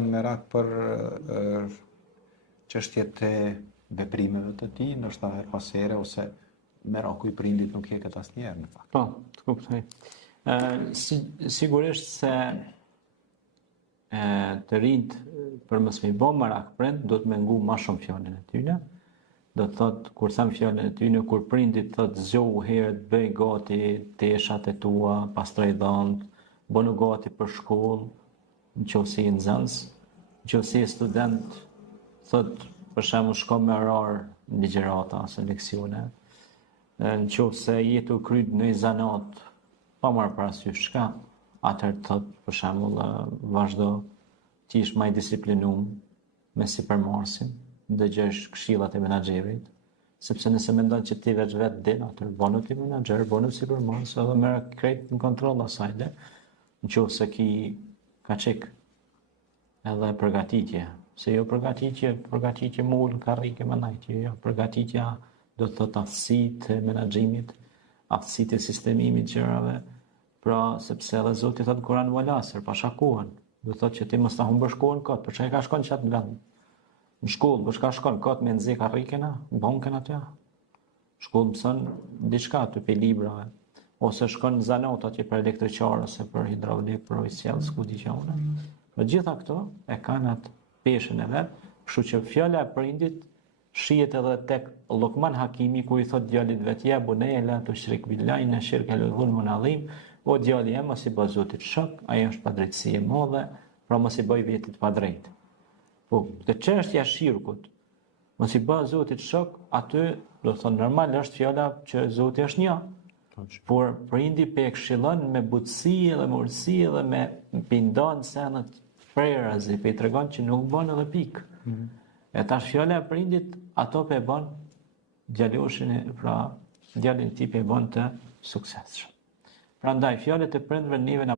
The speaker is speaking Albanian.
merak për çështjet e veprimeve të tij, ndoshta her pas here ose meraku I prindit nuk jeket asnjëherë në fakt. Po, të kuptoj. Sigurisht se të rinjt për mos me bë merak prind, do të më ngu më shumë fjalën e tyre. Do të thot, kur them fjalën e tyre, kur prindit thot zgjohu herët, bëj gati teshat e tua, pastroj dhomët, bënu gati për shkollë, nëse je nxënës, nëse je student, thot për shembull shko me orar në ligjërata ose leksione. Nëse je të kryt në zanat, pa marrë parasysh shka, atëherë thot për shembull vazhdo të jesh më I disiplinuar me sipërmarrësin, dëgjosh këshillat e menaxherit, sepse nëse mendon që ti vetë din, atëherë bënu ti menaxher, bënu sipërmarrës, edhe merr krejt në kontroll asajde, nëse ki kaçik edhe përgatitje, se jo përgatitje mull karrike më najtje, jo, përgatitja do të thotë aftësitë e menaxhimit, aftësitë e sistemimit gjërave, pra sepse edhe Zoti thotë Kur'an walasër, pa shakuan, do thotë që ti mos ta humbësh kohën kot, për çka ka shkon çat vend. Në shkollë, për çka shkon kot me nxjerr karrikën, bankën aty. Shkollë mëson diçka aty pe librave, ose shkon në zanat atje për elektriqar ose për hidraulik, për ojësjell, s'ku di çfarë. Për gjitha këto e kanë atë peshën e vet, kështu që fjala e prindit shihet edhe tek Luqman Hakimi ku I thot djalit vet ja bunayya la tushrik billahi inna shirka la zulmun adhim, o djali jam mos I bë Zotit shok, ajo është padrejtësi e madhe, pra mos I bëj vetit padrejt. Po, të çështja e shirkut, mos I bë Zotit shok, aty do të thonë normal është fjala që Zoti është një. Por prindi pe e këshillon me butësi dhe me urësi dhe me pindon senet prerazi, pe I tregon që nuk bën edhe pikë. E tash fjala e prindit ato pe bën djaloshin, pra djalin ti pe bën të suksesshëm. Prandaj fjalët e prindve neve